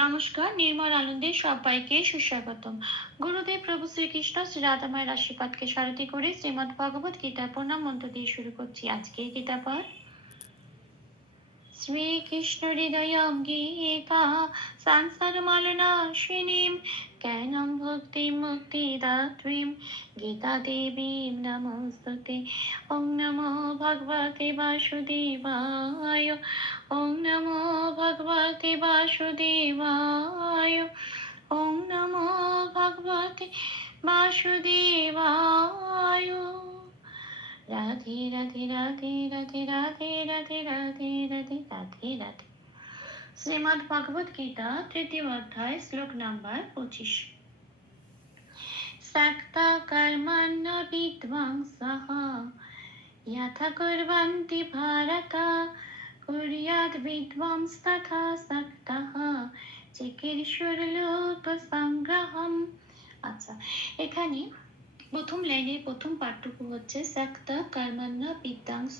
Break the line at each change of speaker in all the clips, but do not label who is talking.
নমস্কার, নির্মল আনন্দে সবাইকে সুস্বাগতম। গুরুদেব প্রভু শ্রীকৃষ্ণ শ্রী রাধামায়ের আশীর্বাদকে সারথি করে শ্রীমদ ভগবত গীতার প্রণাম মন্ত্র দিয়ে শুরু করছি আজকের গীতা পাঠ। শ্রীকৃষ্ণ হৃদয় গীতা, সংসার মালনাশিনীম জ্ঞানম ভক্তি মুক্তি দাত্রীম গীতা দেবীম নমস্তুতে। ওম নমো ভগবতে বাসুদেবায়। নমো ভগবতে বাসুদেবায় ওম নমো ভগবতে বাসুদেবায় রাধে রাধে রাধে রাধে রাধে রাধে রাধে রাধে রাধে রাধে শ্রীমদ ভগবত গীতা তৃতীয় অধ্যায় শ্লোক নাম্বার পঁচিশ सक्ता कर्मण्य विद्वांसः यथा कुर्वन्ति भारत कुर्याद् विद्वांस्तथा सक्तः চিকিৎসুরলোক সংগ্রহম আচ্ছা এখানে প্রথম লাইনের প্রথম পাঠটুকু হচ্ছে সাক্তা কর্মান্না বিদ্যাংশ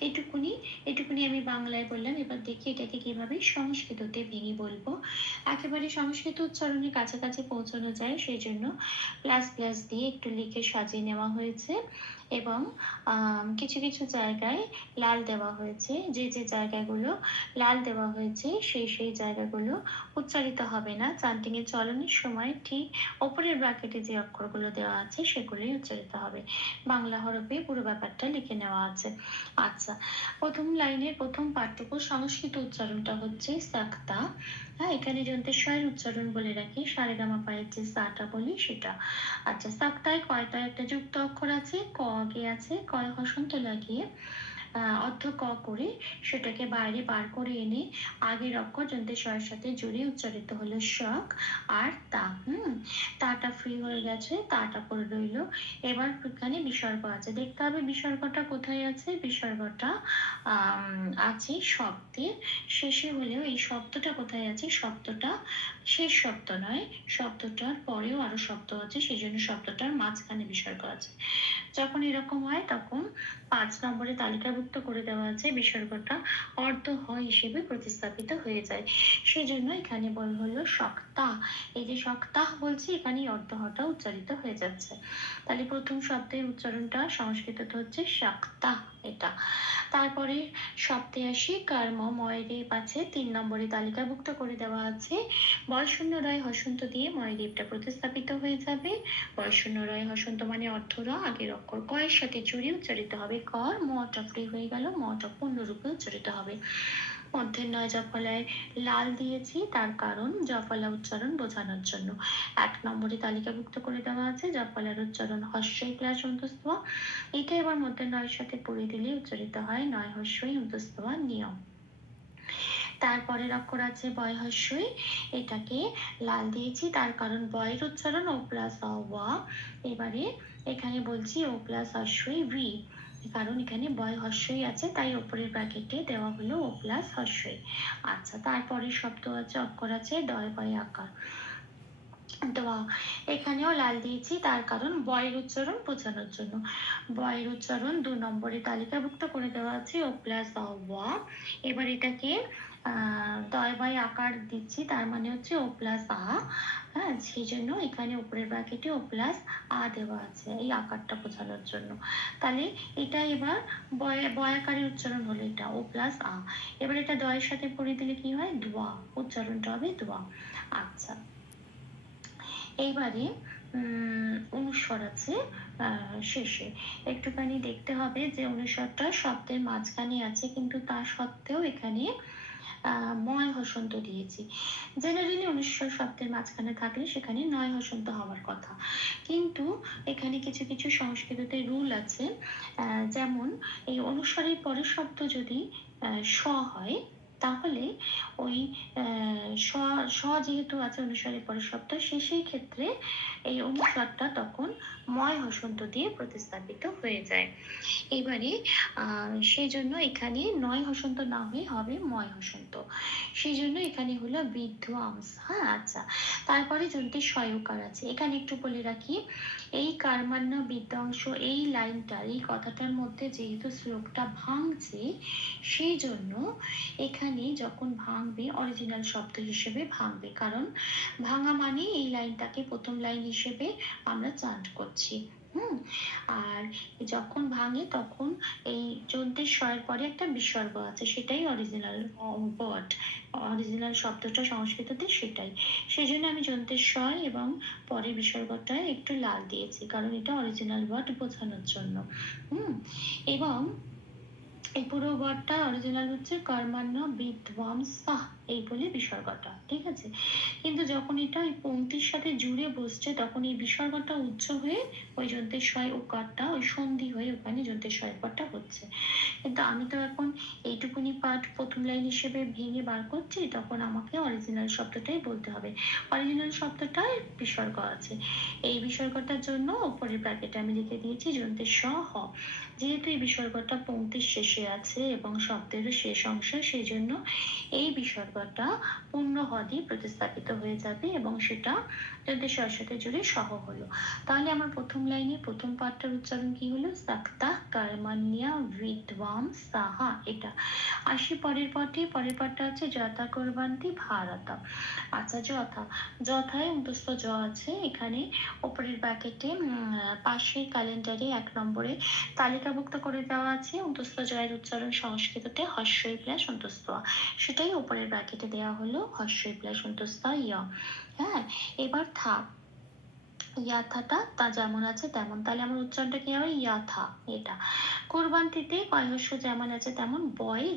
এটুকুনি এটুকুনি আমি বাংলায় বললাম এবার দেখি এটাকে কিভাবে সংস্কৃততে ভেঙে বলবো একেবারে সংস্কৃত উচ্চারণের কাছাকাছি পৌঁছানো যায় সেই জন্য প্লাস প্লাস দিয়ে একটু লিখে সাজিয়ে নেওয়া হয়েছে এবং কিছু কিছু জায়গায় লাল দেওয়া হয়েছে। যে যে জায়গাগুলো লাল দেওয়া হয়েছে, সেই সেই জায়গাগুলো উচ্চারিত হবে না। চান্টিং এর চলনের সময় ঠিক ওপরের ব্র্যাকেটে যে অক্ষরগুলো দেওয়া আছে, সেগুলোই উচ্চারিত হবে। বাংলা হরফে পুরো ব্যাপারটা লিখে নেওয়া আছে। আচ্ছা প্রথম লাইনের প্রথম পাঠটুকু সংস্কৃত উচ্চারণটা হচ্ছে সাক্তা। এখানে স্বয়ের উচ্চারণ বলে রাখি। সারে গামা পায়ের যে সাটা বলি সেটা। আচ্ছা সাক্তায় কয়টা একটা যুক্ত অক্ষর আছে? ক আগে আছে কয় হসন্ত লাগিয়ে অর্ধ ক করে সেটাকে বাইরে বার করে এনে আগের অক্ষর যন্ত্রেশ্বরের সাথে জুড়ে উচ্চারিত হলো শক আর তা, হুম? তাটা ফ্রি হয়ে গেছে, তাটা পড়ে রইল। এবার এখানে বিসর্গ আছে। দেখতে হবে বিসর্গটা কোথায় আছে? বিসর্গটা আছে শব্দের। শেষে হলেও এই শব্দটা কোথায় আছে? শব্দটা শেষ শব্দ নয়, শব্দটার পরেও আরও শব্দ আছে সেই জন্য শব্দটার মাঝখানে বিসর্গ আছে। যখন এরকম হয় তখন পাঁচ নম্বরের নম্বরে তালিকাভুক্ত করে দেওয়া আছে, বিসর্গটা অর্ধ হ হিসেবে প্রতিস্থাপিত হয়ে যায়। সেজন্য এখানে বল হলো সক্তা এই যে সক্তা বলছি এখানে অর্ধ হটা উচ্চারিত হয়ে যাচ্ছে। তাহলে প্রথম শব্দের উচ্চারণটা সংস্কৃততে হচ্ছে শক্তা। এটা। তারপরে শব্দে আসি কর্ম ময়দেব আছে তিন নম্বরে তালিকাভুক্ত করে দেওয়া আছে। বয়শূন্য রায় হসন্ত দিয়ে ময়দেবটা প্রতিস্থাপিত হয়ে যাবে। বয়শূন্য রায় হসন্ত মানে অর্থ র, আগের অক্ষর কয়ের সাথে জুড়ে উচ্চারিত হবে কর মটা ফ্রি হয়ে গেল মটা পূর্ণরূপে উচ্চারিত হবে। মধ্যের নয় জফলায় লাল দিয়েছি। তার কারণ জফলা উচ্চারণ বোঝানোর জন্য। এক নম্বরে তালিকাভুক্ত করে দেওয়া আছে, জফলার উচ্চারণ হস্যই প্লাস অন্তস্থ। এটা এবার মধ্যের নয়ের সাথে পড়ে দিলে উচ্চারিত হয় নয় হস্যই অন্তস্থ নিয়ম। তারপরের অক্ষর আছে বয় হস্যই এটাকে লাল দিয়েছি, তার কারণ বয়ের উচ্চারণ ও প্লাস অ এবারে এখানে বলছি ও প্লাস হস্যই ভি কারণ এখানে বয় হস্যই আছে তাই ওপরের ব্র্যাকেটে দেওয়া হলো ও প্লাস হস্যই আচ্ছা তারপরে শব্দ আছে অক্ষর আছে দয় বয় আকার। দোয়া এখানেও লাল দিয়েছি তার কারণ বয়ের উচ্চারণ বোঝানোর জন্য। বয়ের উচ্চারণ দু নম্বরে তালিকাভুক্ত করে দেওয়া আছে ও প্লাস ওয়া এবার এটাকে আহ, দয় বয় আকার দিচ্ছি তার মানে হচ্ছে ও প্লাস আ। হ্যাঁ সেই জন্য এখানে উপরের ব্র্যাকেটে ও প্লাস আ দেওয়া আছে এই আকারটা বোঝানোর জন্য। তাহলে এটা এবার বয় বয়াকারের উচ্চারণ হলো এটা ও প্লাস আ। এবার এটা দয়ের সাথে পড়ে দিলে কি হয়? দোয়া, উচ্চারণটা হবে দোয়া। আচ্ছা। এইবারে অনুস্বর আছে শেষে। একটুখানি দেখতে হবে যে অনুস্বরটা শব্দের মাঝখানে আছে, কিন্তু তা সত্ত্বেও এখানে ময় হসন্ত দিয়েছি। জেনারেলি উনিশশো শব্দের মাঝখানে থাকলে সেখানে নয় হসন্ত হওয়ার কথা। কিন্তু এখানে কিছু কিছু সংস্কৃততে রুল আছে। যেমন এই অনুসারের পরের শব্দ যদি স হয় তাহলে ওই স যেহেতু আছে অনুস্বরের পরের শব্দ সে সেই ক্ষেত্রে এই অনুস্বরটা তখন ময় হসন্ত দিয়ে প্রতিস্থাপিত হয়ে যায়। এবারে সেই জন্য এখানে নয় হসন্ত না হয়ে হবে ময় হসন্ত। সেই জন্য এখানে হলো বিধ্বংস হ্যাঁ আচ্ছা। তারপরে যন্ত্রের সয়কার আছে। এখানে একটু বলে রাখি, এই কার্মান্য বিধ্বংস এই লাইনটার এই কথাটার মধ্যে যেহেতু শ্লোকটা ভাঙছে, সেই জন্য এখানে এখানে যখন ভাঙবে অরিজিনাল শব্দ হিসেবে ভাঙবে। কারণ ভাঙা মানে এই লাইনটাকে প্রথম লাইন হিসেবে আমরা চান্ট করছি। হুম? আর যখন ভাঙে তখন এই যন্ত্রের স্বয়ের পরে একটা বিসর্গ আছে, সেটাই অরিজিনাল ওয়ার্ড অরিজিনাল শব্দটা সংস্কৃততে সেটাই। সেই জন্য আমি যন্ত্রের স্বয় এবং পরে বিসর্গটা একটু লাল দিয়েছি, কারণ এটা অরিজিনাল ওয়ার্ড বোঝানোর জন্য। হুম? এবং এই পুরো ওয়ার্ডটা অরিজিনাল হচ্ছে কর্মান্য বিধ্বংসা এই বলে বিসর্গটা, ঠিক আছে? কিন্তু যখন এটা ওই পংক্তির সাথে জুড়ে বসছে, তখন এই বিসর্গটা উচ্চ হয়ে ওই যন্ত্রের স্বয় ওকারটা ওই সন্ধি হয়ে ওখানে যন্ত্রের স্বয়পারটা হচ্ছে। কিন্তু আমি তো এখন এইটুকুনি পাঠ প্রথম লাইন হিসেবে ভেঙে বার করছি, তখন আমাকে অরিজিনাল শব্দটাই বলতে হবে। অরিজিনাল শব্দটায় বিসর্গ আছে। এই বিসর্গটার জন্য ওপরের ব্র্যাকেটে আমি লিখে দিয়েছি যন্ত্রের স হ। যেহেতু এই বিসর্গটা পংক্তির শেষে আছে এবং শব্দেরও শেষ অংশ সেই জন্য এই বিসর্গটা পূর্ণ হদি প্রতিস্থাপিত হয়ে যাবে এবং সেটা স্বর সাথে জুড়ে সহ হলো। তাহলে আমার প্রথম লাইনে প্রথম পাঠটার উচ্চারণ কি হলো? সাক্তা কর্মান্যা বিদ্বাম সাহা এটা। আসি পরের পাঠে। পরের পাঠটা হচ্ছে যথা করবান্তি ভারতা আচ্ছা যথা। যথায় অন্তস্থ জ আছে। এখানে ওপরের ব্যাকেটে পাশের ক্যালেন্ডারে এক নম্বরে তালিকাভুক্ত করে দেওয়া আছে। অন্তস্থ জয়ের উচ্চারণ সংস্কৃততে হর্ষই প্লাস অন্তস্থ। সেটাই ওপরের ব্র্যাকেটে দেওয়া হলো হ্যাঁ এবার থা ইয়াথাটা তা যেমন আছে তেমন। তাহলে আমার উচ্চারণটা কি হবে? ইয়াথা, এটা। কোরবান্তিতে কয়হস্য যেমন আছে তেমন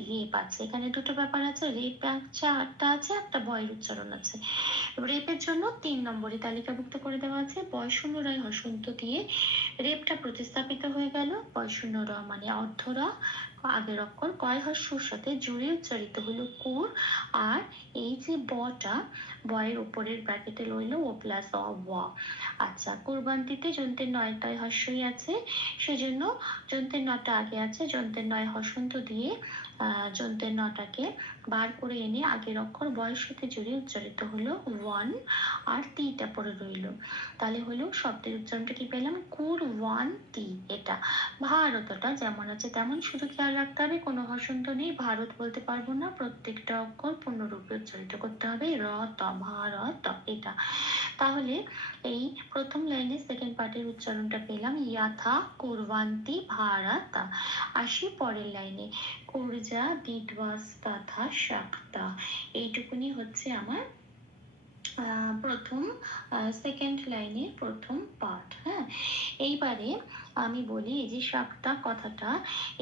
রেপ আছে। এখানে দুটো ব্যাপার আছে। রেপ আছে একটা বয়ের উচ্চারণ আছে। রেপের জন্য তিন নম্বরে তালিকাভুক্ত করে দেওয়া আছে। বয় শূন্য রায় হসন্ত দিয়ে রেপটা প্রতিস্থাপিত হয়ে গেল। বয় শূন্য র মানে অর্ধ র আগের অক্ষর কয় হস্যর সাথে জুড়ে উচ্চারিত হলো কুর, আর এই যে বটা, বয়ের উপরের ব্র্যাকেটে রইল ও প্লাস অ, ব। আচ্ছা কোরবান্তিতে যন্ত্রের নয়টায় হস্যই আছে, সেজন্য যন্ত্রের নটা আগে আছে, যন্ত্রের নয় হসন্ত দিয়ে যন্ত্রের নটাকে বার করে এনে আগের অক্ষর বয়স সাথে জুড়ে উচ্চারিত হলো ওয়ান আর তিটা পড়ে রইল। তাহলে হলো শব্দের উচ্চারণটা কি পেলাম? কুর ওয়ান তি, এটা। ভারতটা যেমন আছে তেমন শুধু খেয়াল রাখতে হবে, কোনো হসন্ত নেই, ভারত বলতে পারব না, প্রত্যেকটা অক্ষর পূর্ণরূপে উচ্চারিত করতে হবে, র, ত ভারত এটা। তাহলে এই প্রথম লাইনে সেকেন্ড পার্টের উচ্চারণটা পেলাম, ইয়াথা কুরবান্তি ভারত আসি পরের লাইনে। কুরজা দিডওয়াস তথা শাক্তা। এইটুকুনি হচ্ছে আমার প্রথম সেকেন্ড লাইনের প্রথম পাঠ হ্যাঁ? এইবারে আমি বলি, এই যে সপ্তা কথাটা,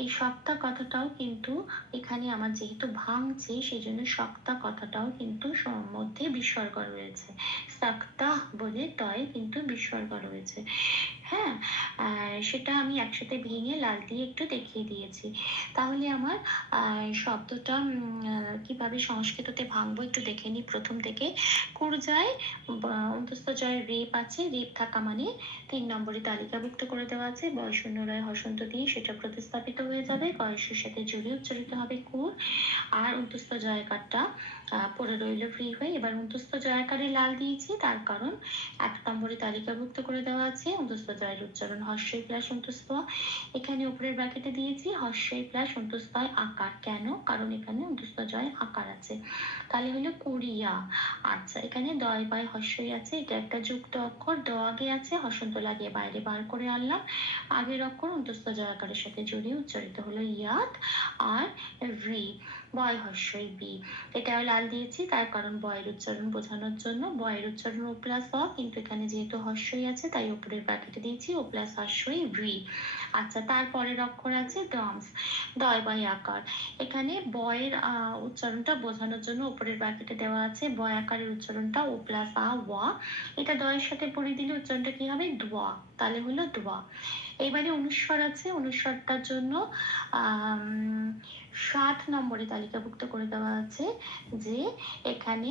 এই সপ্তা কথাটাও কিন্তু এখানে আমার যেহেতু ভাঙছে সেই জন্য সপ্তা কথাটাও কিন্তু মধ্যে বিসর্গ রয়েছে। সাক্তা বলে তয় কিন্তু বিসর্গ রয়েছে। হ্যাঁ সেটা আমি একসাথে ভেঙে লাল দিয়ে একটু দেখিয়ে দিয়েছি। তাহলে আমার শব্দটা কীভাবে সংস্কৃততে ভাঙবো একটু দেখে নিই। প্রথম থেকে, কুরজায় অন্তস্থ জয় রেপ আছে, রেপ থাকা মানে তিন নম্বরে তালিকাভুক্ত করে দেওয়া আছে। বয়স রায় হসন্ত দিয়ে সেটা প্রতিস্থাপিত হয়ে যাবে। বয়সের সাথে জুড়ে উচ্চারিত হবে কুর আর অন্তস্থ জয়কারটা পড়ে রইল ফ্রি হয়ে। এবার অন্তস্থ জয়াকারে লাল দিয়েছি, তার কারণ এক নম্বরে তালিকাভুক্ত করে দেওয়া আছে। অন্তস্থ জয়ের উচ্চারণ হর্ষই প্লাস অন্তস্থ। এখানে উপরের ব্র্যাকেটে দিয়েছি হর্ষই প্লাস অন্তস্থ আকার। কেন? কারণ এখানে অন্তস্থ জয় আকার আছে। তাহলে হলো কোরিয়া আচ্ছা এখানে দয় বাই হর্ষই আছে। এটা একটা যুক্ত অক্ষর। দ আগে আছে হসন্ত লাগিয়ে বাইরে বার করে আনলাম। আগের অক্ষর অন্তস্থ জয়াকারের সাথে জড়িয়ে উচ্চারিত হলো ইয়াদ আর রি। বয় হর্ষই বি। এটা লাল দিয়েছি, তার কারণ বয়ের উচ্চারণ বোঝানোর জন্য। বয়ের উচ্চারণ ও প্লাস অ কিন্তু এখানে যেহেতু হর্ষই আছে, তাই উপরের ব্র্যাকেটে দিয়েছি, ও প্লাস হর্ষই ভি। আচ্ছা তারপরের অক্ষর আছে ডমস দয় বয় আকার। এখানে বয়ের উচ্চারণটা বোঝানোর জন্য উপরের ব্র্যাকেটে দেওয়া আছে, বয় আকারের উচ্চারণটা ও প্লাস আ ওয়া এটা দয়ের সাথে পড়ে দিলে উচ্চারণটা কি হবে? দোয়া তাহলে হলো দোয়া এবারে অনুস্বর আছে, অনুস্বরটার জন্য সাত নম্বরে তালিকাভুক্ত করে দেওয়া আছে যে এখানে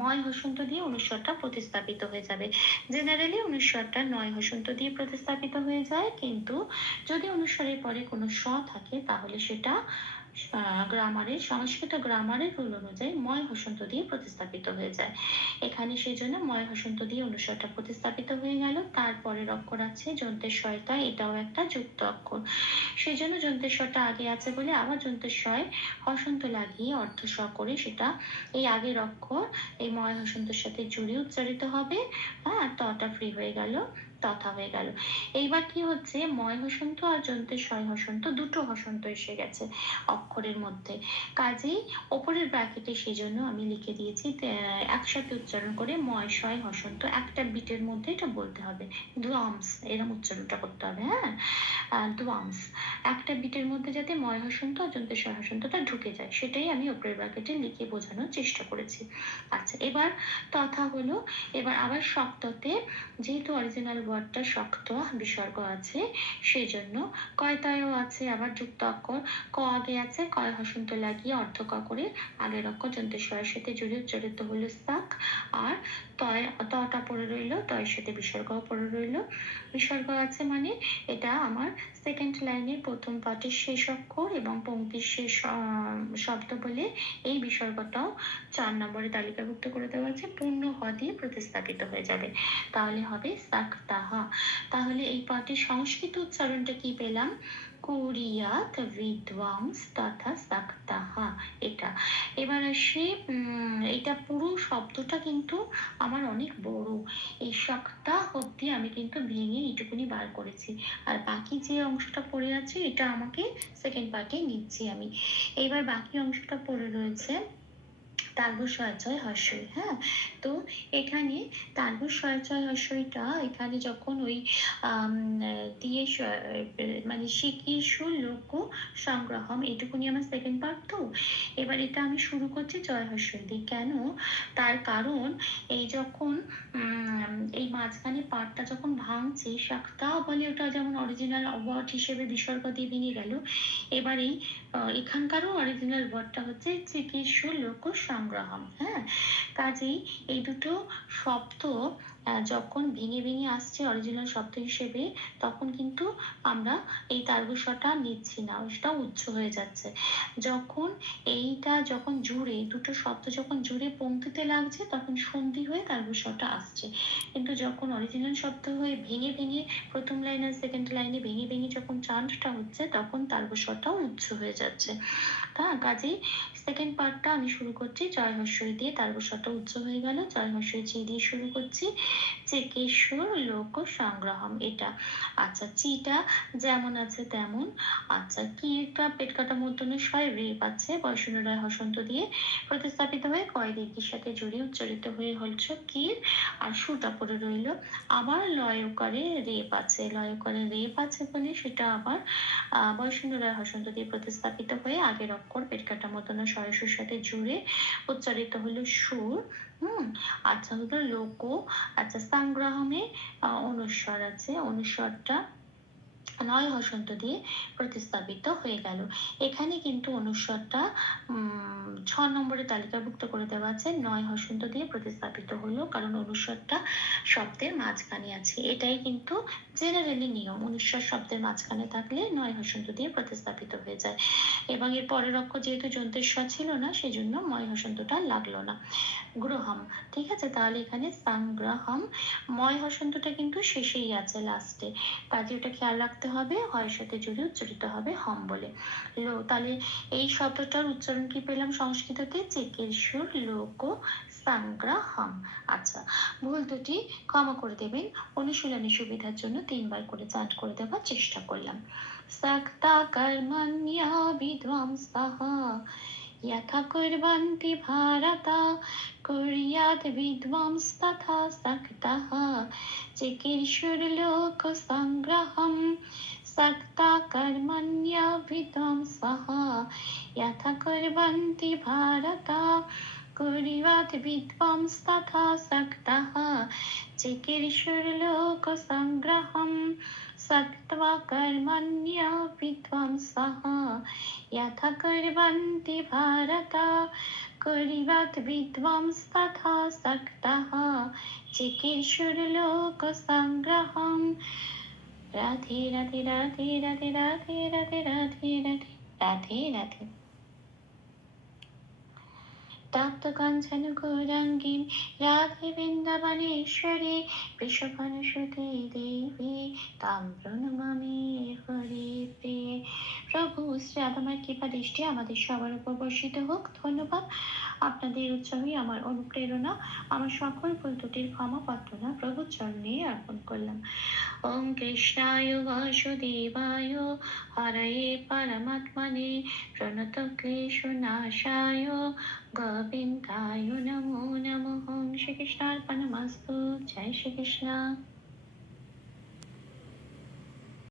ময় হসন্ত দিয়ে অনুস্বরটা প্রতিস্থাপিত হয়ে যাবে। জেনারেলি অনুস্বরটা নয় হসন্ত দিয়ে প্রতিস্থাপিত হয়ে যায়, কিন্তু যদি অনুস্বরের পরে কোনো স থাকে, তাহলে সেটা গ্রামারের সংস্কৃত গ্রামারের রুল অনুযায়ী ময় হসন্ত দিয়ে প্রতিস্থাপিত হয়ে যায়। এখানে সেই জন্য ময় হসন্ত দিয়ে অনুস্বরটা প্রতিস্থাপিত হয়ে গেল। তারপরের অক্ষর আছে যন্ত্রেশ্বয়তা এটাও একটা যুক্ত অক্ষর। সেই জন্য যন্ত্রেশ্বরটা আগে আছে বলে আবার যন্ত্রেশ্বয় হসন্ত লাগিয়ে অর্থ স করে সেটা এই আগের অক্ষর, এই ময় হসন্তের সাথে জুড়ে উচ্চারিত হবে হ্যাঁ তটা ফ্রি হয়ে গেল। তথা হয়ে গেল। এইবার কি হচ্ছে? ময় হসন্ত আর যন্ত্রের ছয় হসন্ত, দুটো হসন্ত এসে গেছে অক্ষরের মধ্যে। কাজেই ওপরের ব্র্যাকেটে সেই জন্য আমি লিখে দিয়েছি একসাথে উচ্চারণ করে ময় শয় হসন্ত, একটা বিটের মধ্যে এটা বলতে হবে। দুয়ামস এরকম উচ্চারণটা করতে হবে হ্যাঁ? দুয়ামস একটা বিটের মধ্যে যাতে ময় হসন্ত আর যন্ত্রের ছয় হসন্তটা ঢুকে যায়, সেটাই আমি ওপরের ব্র্যাকেটে লিখে বোঝানোর চেষ্টা করেছি। আচ্ছা এবার তথা হলো, এবার আবার শক্ততে যেহেতু অরিজিনাল ওয়ার্ডটা শক্ত বিসর্গ আছে সেই জন্য কয়তায়ও আছে, আবার যুক্ত অক্ষর ক আগে আছে কয় হসন্ত লাগিয়ে অর্ধ ক করে আগের অক্ষর যন্ত্রেশ্বরের সাথে জুড়ে উচ্চারিত হলো সাক, আর তয়, তটা পড়ে রইল, তয়ের সাথে বিসর্গ পড়ে রইল। বিসর্গ আছে মানে এটা আমার সেকেন্ড লাইনের প্রথম পাঠের শেষ অক্ষর এবং পঙ্ক্তির শেষ শব্দ বলে এই বিসর্গটাও চার নম্বরে তালিকাভুক্ত করে দেওয়া আছে। পূর্ণ হ দিয়ে প্রতিস্থাপিত হয়ে যাবে। তাহলে হবে সাক তাহা তাহলে এই পাঠের সংস্কৃত উচ্চারণটা কি পেলাম? কুরিয়াত তথা সাক্তাহা এটা। এবার এটা পুরো শব্দটা কিন্তু আমার অনেক বড়। এই অব্দি আমি কিন্তু ভেঙে এইটুকুনি বার করেছি। আর বাকি যে অংশটা পড়ে আছে, এটা আমাকে সেকেন্ড পার্টে নিচ্ছি আমি। এবার বাকি অংশটা পড়ে রয়েছে সয়চয় হর্ষই হ্যাঁ? তো এখানে সয়চয় হর্ষইটা এখানে যখন ওই দিয়ে মানে সুর লোক সংগ্রহম? এটুকুনি আমার সেকেন্ড পার্ট তো। এবার এটা আমি শুরু করছি জয় হর্ষই দিয়ে কেন? তার কারণ এই যখন এই মাঝখানে পার্টটা যখন ভাঙছে, শাক্তা বলে ওটা যেমন অরিজিনাল ওয়ার্ড হিসেবে বিসর্গ দিয়ে ভেঙে গেল, এবার এই এখানকারও অরিজিনাল ওয়ার্ডটা হচ্ছে চিকিৎসা লোক সংগ্রহম। হ্যাঁ? কাজেই এই দুটো শব্দ আহ, যখন ভেঙে ভেঙে আসছে অরিজিনাল শব্দ হিসেবে তখন কিন্তু আমরা এই তালগুসটা নিচ্ছি না সেটা উচ্চ হয়ে যাচ্ছে। যখন এইটা যখন জুড়ে দুটো শব্দ যখন জুড়ে পংক্তিতে লাগছে তখন সন্ধি হয়ে তালগুসটা আসছে। কিন্তু যখন অরিজিনাল শব্দ হয়ে ভেঙে ভেঙে প্রথম লাইন আর সেকেন্ড লাইনে ভেঙে ভেঙে যখন চান্টটা হচ্ছে তখন তালবস্বরটাও উচ্চ হয়ে যাচ্ছে। তা কাজেই সেকেন্ড পার্টটা আমি শুরু করছি জয় হর্ষই দিয়ে তালবস্বরটা উচ্চ হয়ে গেল জয় চি দিয়ে শুরু করছি। চেকেশ্বর লোক সংগ্রহম, এটা। আচ্ছা চিটা যেমন আছে তেমন। আচ্ছা কিটা পেট কাটা মধ্যনে ছয় রেপ আছে বয়সন্য রায় হসন্ত দিয়ে প্রতিস্থাপিত হয়ে কয় দীর্ঘের সাথে জড়িয়ে উচ্চারিত হয়ে হচ্ছে কির আর সুটা পড়ে রইল। আবার লয় লয়কারে রেপ আছে। লয় লয়কারে রেপ আছে বলে সেটা আবার আহ বয়সন্য রায় হসন্ত দিয়ে প্রতিস্থাপিত হয়ে আগের অক্ষর পেট কাটা মতন সরস্বর সাথে জুড়ে উচ্চারিত হলো সুর। হুম আচ্ছা হলো লোক আচ্ছা সংগ্রামে অনুস্বর আছে। অনুস্বরটা নয় হসন্ত দিয়ে প্রতিস্থাপিত হয়ে গেল। এখানে কিন্তু অনুস্বরটা ছ নম্বরে তালিকাভুক্ত করে দেওয়া আছে। নয় হসন্ত দিয়ে প্রতিস্থাপিত হলো, কারণ অনুস্বরটা শব্দের মাঝখানে আছে। এটাই কিন্তু জেনারেলি নিয়ম। অনুস্বর শব্দের মাঝখানে থাকলে নয় হসন্ত দিয়ে প্রতিস্থাপিত হয়ে যায়। এবং এর পরের অক্ষর যেহেতু যন্ত্রেশ্বর ছিল না, সেজন্য ময় হসন্তটা লাগল না। গ্রহম, ঠিক আছে? তাহলে এখানে সংগ্রহম। ময় হসন্তটা কিন্তু শেষেই আছে লাস্টে কাজে ওটা খেয়াল রাখতে থাকতে হবে হয়ের সাথে জুড়ে উচ্চারিত হবে হম বলে। লো তাহলে এই শব্দটার উচ্চারণ কি পেলাম সংস্কৃততে? চেকের সুর লোক সংগ্রহম। আচ্ছা ভুল দুটি ক্ষমা করে দেবেন। অনুশীলনী সুবিধার জন্য তিনবার করে চাট করে দেওয়ার চেষ্টা করলাম। সক্তা কর্মণ্যা বিধ্বংসহ यथा कुर्वन्ति भारत कुर्यात् विद्वांस्तथा सक्तः चिकीर्षुर्लोकसङ्ग्रहम् सक्ता कर्मण्या विद्वांसः यथा कुर्वन्ति भारत कुर्यात् विद्वांस्तथा सक्तः चिकीर्षुर्लोकसङ्ग्रहम् सक्त्वा कर्मण्या विद्वांसः यथा कुर्वन्ति भारत कुर्यात् विद्वांस्तथा सक्तः चिकीर्षुर्लोकसङ्ग्रहम् राधे राधे राधे राधे राधे राधे राधे राधे राधे राधे তপ্ত কাঞ্চন গৌরাঙ্গীম রাধে বৃন্দাবনেশ্বরী বৃষভানুসুতে দেবী তাম প্রণমামি হরি প্রিয়ে। প্রভু, শ্রী আদমের কৃপা দৃষ্টি আমাদের সবার উপর বর্ষিত হোক। ধন্যবাদ। আপনাদের উৎসাহই আমার অনুপ্রেরণা, আমার সকল ভুল ত্রুটির ক্ষমা প্রার্থনা প্রভু চরণে অর্পণ করলাম। ওম কৃষ্ণায় বাসুদেবায় হরয়ে পরমাত্মনে প্রণত ক্লেশ নাশায় গোবিন্দায় নমো নমঃ। শ্রীকৃষ্ণার্পণমস্তু। জয় শ্রীকৃষ্ণ।